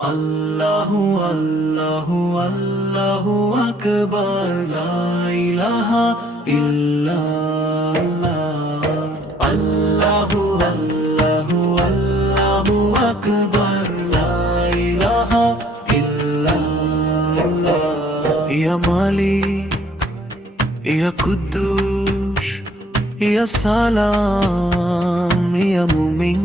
আল্লাহু আল্লাহু আল্লাহু আকবার, লা ইলাহা ইল্লাল্লাহ। আল্লাহু আল্লাহু আল্লাহু আকবার, লা ইলাহা ইল্লাল্লাহ। ইয়া মালিক, ইয়া কুদ্দুস, ইয়া সালাম, ইয়া মুমিন,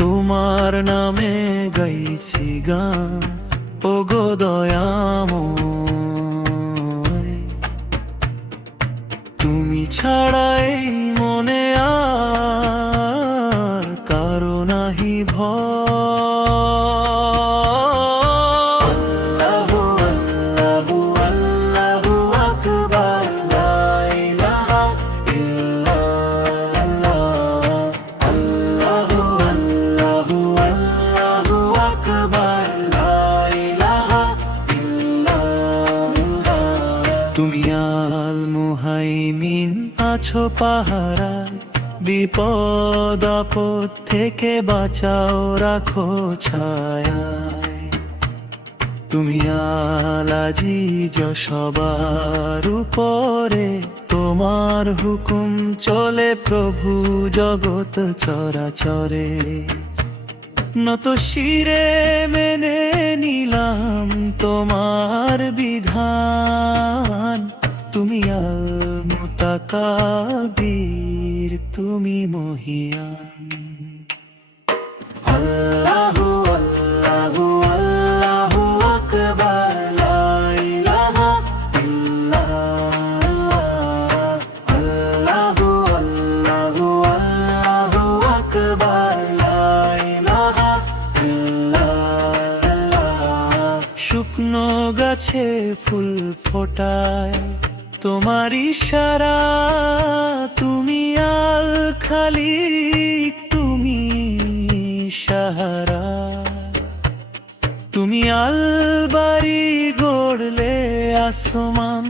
তোমার নামে গাইছি গান, ওগো দয়াময়। তুমি ছাড়াই মনে আর কারো নাহি ভয়। আল্লাহু আল্লাহু আল্লাহু আকবার, লা ইলাহা ইল্লাল্লাহ। আল্লাহু আল্লাহু আল্লাহু আকবার, লা ইলাহা ইল্লাল্লাহ। তুমি আল মুহাইমিন আছো পাহারায়, বিপদ আপদ থেকে বাঁচাও রাখো ছায়ায়। তুমি আল আজিজ সবার উপরে, তোমার হুকুম চলে প্রভু জগৎ চরাচরে। নত শিরে মেনে নিলাম তোমার বিধান, তুমি আল মুতাকাবির, তুমি মহিয়ান। আল্লাহু আল্লাহু আল্লাহু আকবার, লা ইলাহা ইল্লাল্লাহ। আল্লাহু আল্লাহু আল্লাহু আকবার, লা ইলাহা ইল্লাল্লাহ। শুকনো গাছে ফুল ফোটায় তোমার ইশারা, তুমি আল খালিক, তুমি সাহারা। তুমি আল বাড়ি গড়লে আসমান,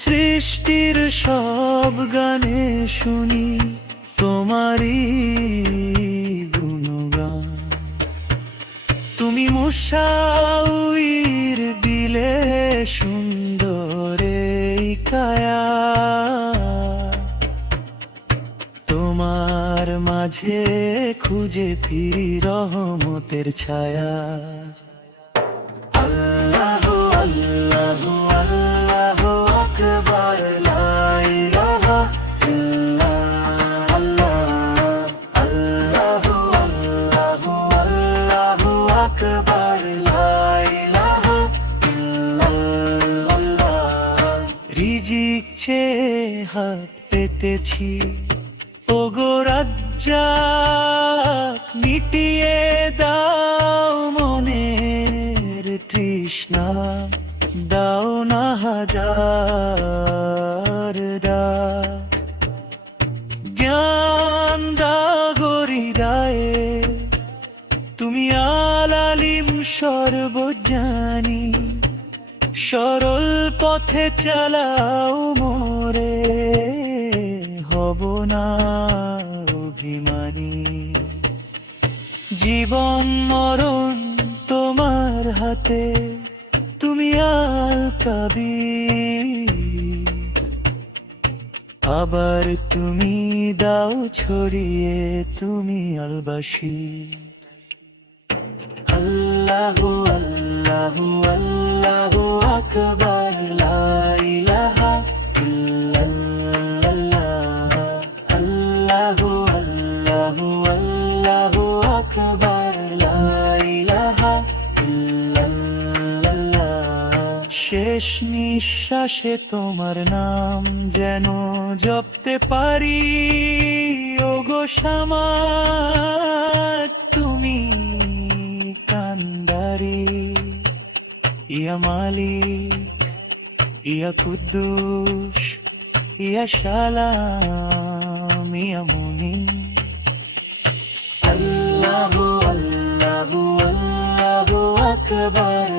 সৃষ্টির সব গানে শুনি তোমারই গুণগান। তুমি মুসাউইর দিলে সুন্দর এই কায়া, তোমার মাঝে খুঁজে ফিরি রহমতের ছায়া। আল্লাহু আল্লাহু আল্লাহু আকবার, লা ইলাহা ইল্লাল্লাহ। আল্লাহু আল্লাহু আল্লাহু আকবার, লা ইলাহা ইল্লাল্লাহ। রিজিক চেয়ে হাত পেতেছি, ওগো রাজ্জাক, মিটিয়ে দাও মনের তৃষ্ণা, দাও না হাজার ডাক। জ্ঞান দাও হৃদয়ে, তুমি আল আলিম সর্বজ্ঞানী, সরল পথে চালাও মোরে, হব না অভিমানী। জীবন মরণ তোমার হাতে, তুমি আল কাবীর, আবার তুমি দাও ছড়িয়ে, তুমি আল বাশীর। আল্লাহু আল্লাহু আল্লাহু আকবার, লা ইলাহা ইল্লাল্লাহ। আল্লাহু আল্লাহু আল্লাহু আকবার, লা ইলাহা ইল্লাল্লাহ। শেষ নিঃশ্বাসে তোমার নাম যেন জপতে পারি, ওগো সামাদ, তুমি কান্ডারি। ইয়া মালিক, ইয়া কুদ্দুস, ইয়া সালাম, ইয়া মুমিন। আল্লাহু আল্লাহু আল্লাহু আকবার।